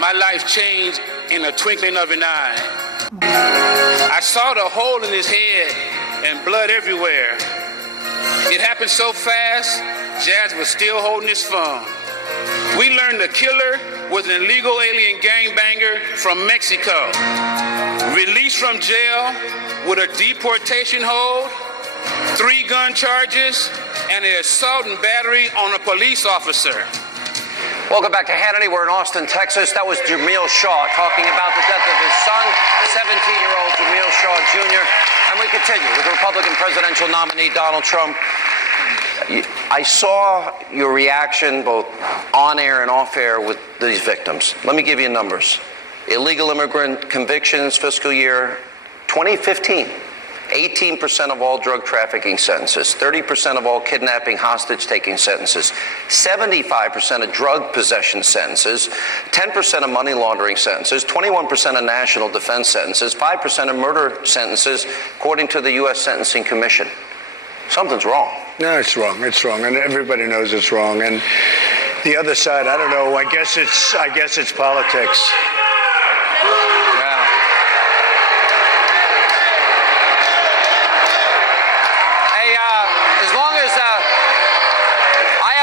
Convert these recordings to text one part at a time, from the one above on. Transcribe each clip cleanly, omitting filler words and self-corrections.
My life changed in a twinkling of an eye. I saw the hole in his head and blood everywhere. It happened so fast, Jazz was still holding his phone. We learned the killer was an illegal alien gangbanger from Mexico. Released from jail with a deportation hold, 3 gun charges, and an assault and battery on a police officer. Welcome back to Hannity. We're in Austin, Texas. That was Jamil Shaw talking about the death of his son, 17-year-old Jamil Shaw Jr. And we continue with the Republican presidential nominee, Donald Trump. I saw your reaction both on air and off air with these victims. Let me give you numbers. Illegal immigrant convictions, fiscal year 2015. 18% of all drug trafficking sentences, 30% of all kidnapping, hostage-taking sentences, 75% of drug possession sentences, 10% of money laundering sentences, 21% of national defense sentences, 5% of murder sentences, according to the U.S. Sentencing Commission. Something's wrong. No, it's wrong. It's wrong, and everybody knows it's wrong. And the other side, I don't know. I guess it's politics.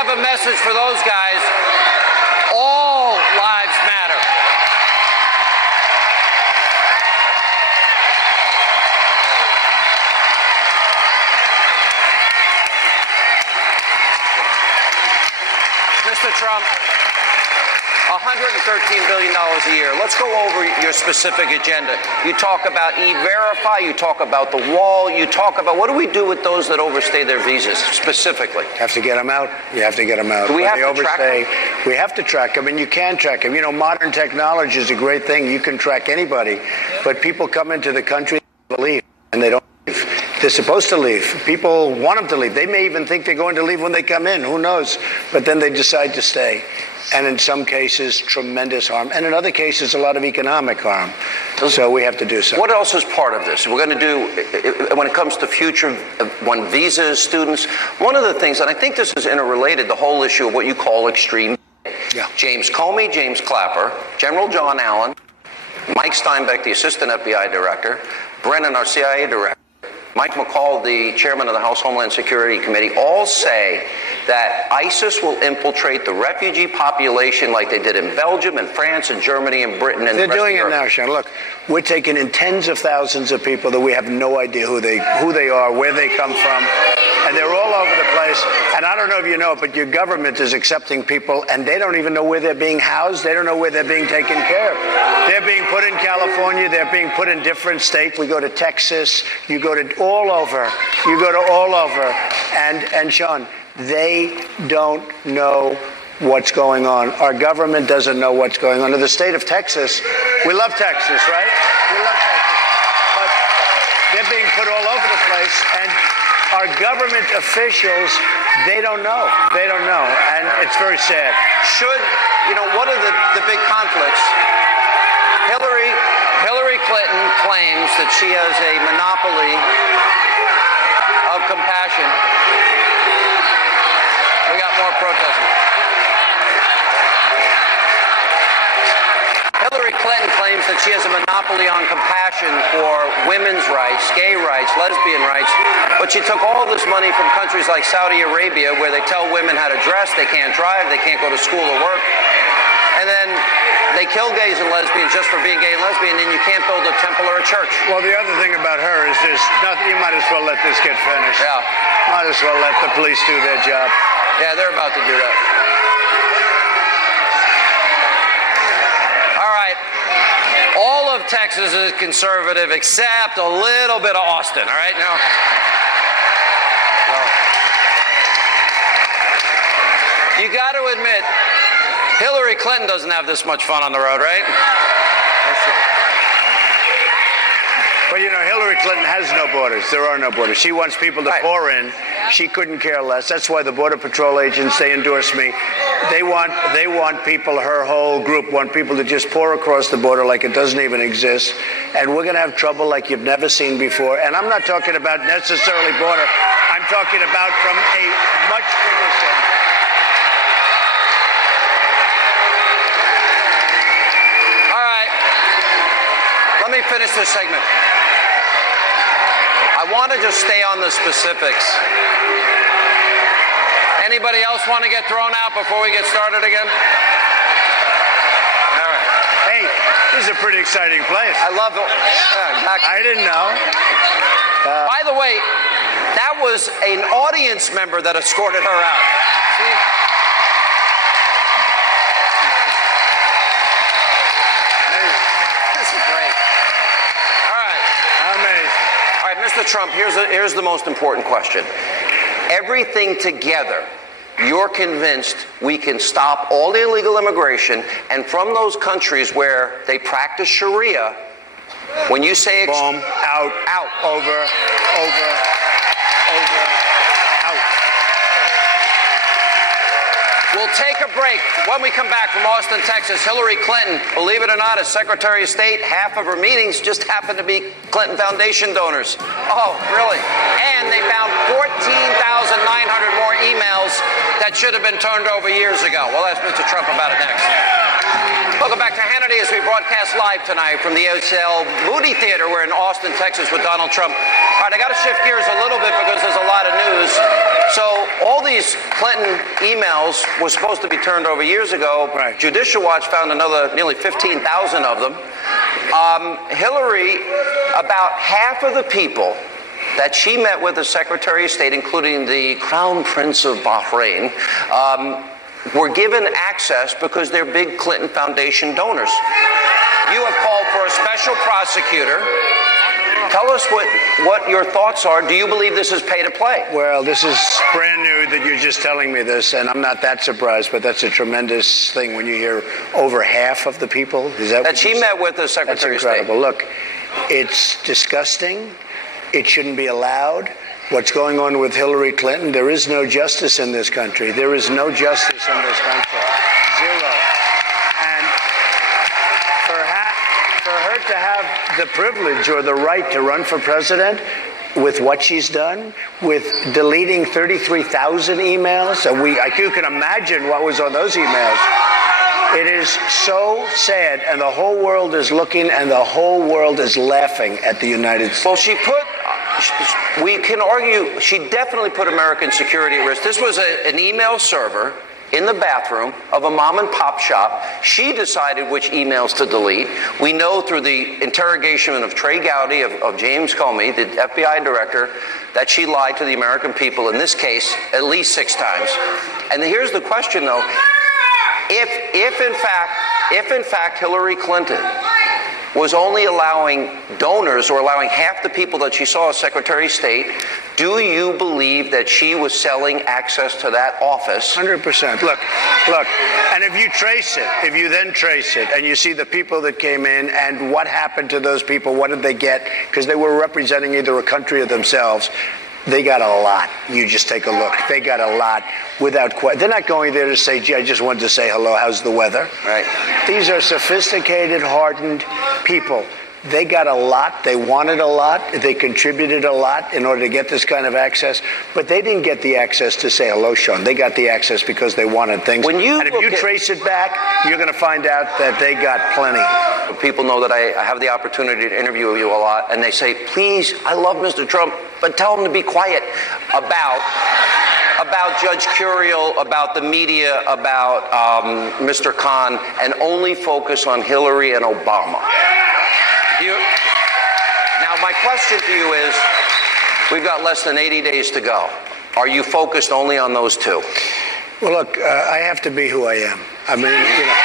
A message for those guys. All lives matter. Mr. Trump, $113 billion a year. Let's go over your specific agenda. You talk about E-Verify, you talk about the wall, you talk about what do we do with those that overstay their visas specifically? Have to get them out. You have to get them out. Do we have to track them? We have to track them, and you can track them. You know, modern technology is a great thing. You can track anybody, but people come into the country and leave, and they don't leave. They're supposed to leave. People want them to leave. They may even think they're going to leave when they come in. Who knows? But then they decide to stay. And in some cases, tremendous harm. And in other cases, a lot of economic harm. So we have to do something. What else is part of this? We're going to do, when it comes to future, when visas, students, one of the things, and I think this is interrelated, the whole issue of what you call extreme. Yeah. James Comey, James Clapper, General John Allen, Mike Steinbeck, the assistant FBI director, Brennan, our CIA director, Mike McCall, the chairman of the House Homeland Security Committee, all say that ISIS will infiltrate the refugee population like they did in Belgium and France and Germany and Britain. And they're doing it now, Sean. Look, we're taking in tens of thousands of people that we have no idea who they are, where they come from, and they're all over the place. And I don't know if you know, but your government is accepting people, and they don't even know where they're being housed. They don't know where they're being taken care of. They're being put in California. They're being put in different states. We go to Texas. You go to all over. You go to all over. And Sean, they don't know what's going on. Our government doesn't know what's going on. In the state of Texas, we love Texas, right? We love Texas. But they're being put all over the place, and our government officials, they don't know. They don't know, and it's very sad. One of the big conflicts, Hillary Clinton claims that she has a monopoly of compassion. We got more protesters. Hillary Clinton claims that she has a monopoly on compassion for women's rights, gay rights, lesbian rights, but she took all this money from countries like Saudi Arabia where they tell women how to dress, they can't drive, they can't go to school or work, and then they kill gays and lesbians just for being gay and lesbian, and you can't build a temple or a church. Well, the other thing about her is you might as well let this get finished. Yeah. Might as well let the police do their job. Yeah, they're about to do that. All right. All of Texas is conservative except a little bit of Austin, all right? Now, you got to admit, Hillary Clinton doesn't have this much fun on the road, right? But you know, Hillary Clinton has no borders. There are no borders. She wants people to pour in. She couldn't care less. That's why the Border Patrol agents, they endorse me. They want people, her whole group, want people to just pour across the border like it doesn't even exist. And we're going to have trouble like you've never seen before. And I'm not talking about necessarily border. I'm talking about from a much bigger sense. finish this segment. I want to just stay on the specifics. Anybody else want to get thrown out before we get started again? All right. Hey, this is a pretty exciting place. I love it. Yeah, exactly. I didn't know. By the way, that was an audience member that escorted her out. See? This is great. All right. Amazing. All right, Mr. Trump, here's the most important question. Everything together, you're convinced we can stop all the illegal immigration, and from those countries where they practice Sharia, when you say boom, out, over, out. We'll take a break. When we come back from Austin, Texas, Hillary Clinton, believe it or not, as Secretary of State, half of her meetings just happened to be Clinton Foundation donors. Oh, really? And they found 14,900 more emails that should have been turned over years ago. We'll ask Mr. Trump about it next. Welcome back to Hannity as we broadcast live tonight from the OCL Moody Theater. We're in Austin, Texas with Donald Trump. All right, I got to shift gears a little bit because there's a lot of news. So all these Clinton emails were supposed to be turned over years ago. Right. Judicial Watch found another nearly 15,000 of them. Hillary, about half of the people that she met with the Secretary of State, including the Crown Prince of Bahrain, were given access because they're big Clinton Foundation donors. You have called for a special prosecutor. Tell us what your thoughts are. Do you believe this is pay to play? Well, this is brand new that you're just telling me this, and I'm not that surprised, but that's a tremendous thing when you hear over half of the people. Is that she met with the Secretary of State? That's incredible. Look, it's disgusting. It shouldn't be allowed. What's going on with Hillary Clinton, there is no justice in this country. There is no justice in this country. Zero. And for her to have the privilege or the right to run for president with what she's done, with deleting 33,000 emails, you can imagine what was on those emails. It is so sad, and the whole world is looking, and the whole world is laughing at the United States. Well, we can argue she definitely put American security at risk. This was an email server in the bathroom of a mom and pop shop. She decided which emails to delete. We know through the interrogation of Trey Gowdy, of James Comey, the FBI director, that she lied to the American people, in this case, at least 6 times. And here's the question, though. If in fact Hillary Clinton was only allowing donors or allowing half the people that she saw as Secretary of State, do you believe that she was selling access to that office? 100%. Look, and if you then trace it, and you see the people that came in and what happened to those people, what did they get? Because they were representing either a country or themselves. They got a lot. You just take a look. They got a lot without question. They're not going there to say, gee, I just wanted to say hello, how's the weather? Right. These are sophisticated, hardened people. They got a lot. They wanted a lot. They contributed a lot in order to get this kind of access. But they didn't get the access to say hello, Sean. They got the access because they wanted things. And if you trace it back, you're going to find out that they got plenty. People know that I have the opportunity to interview you a lot, and they say, please, I love Mr. Trump, but tell him to be quiet about Judge Curiel, about the media, about Mr. Khan, and only focus on Hillary and Obama. Now, my question to you is, we've got less than 80 days to go. Are you focused only on those 2? Well, look, I have to be who I am. I mean, to be honest.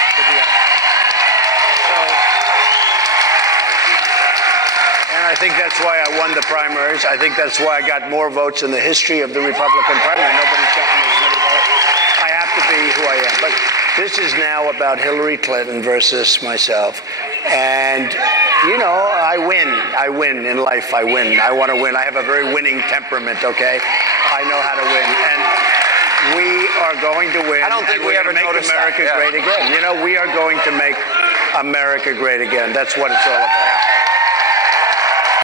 I think that's why I won the primaries. I think that's why I got more votes in the history of the Republican primary. Nobody's gotten as many votes. I have to be who I am. But this is now about Hillary Clinton versus myself. And, I win in life. I win. I want to win. I have a very winning temperament, okay? I know how to win. And we are going to win. I don't think we ever make America great again. We are going to make America great again. That's what it's all about.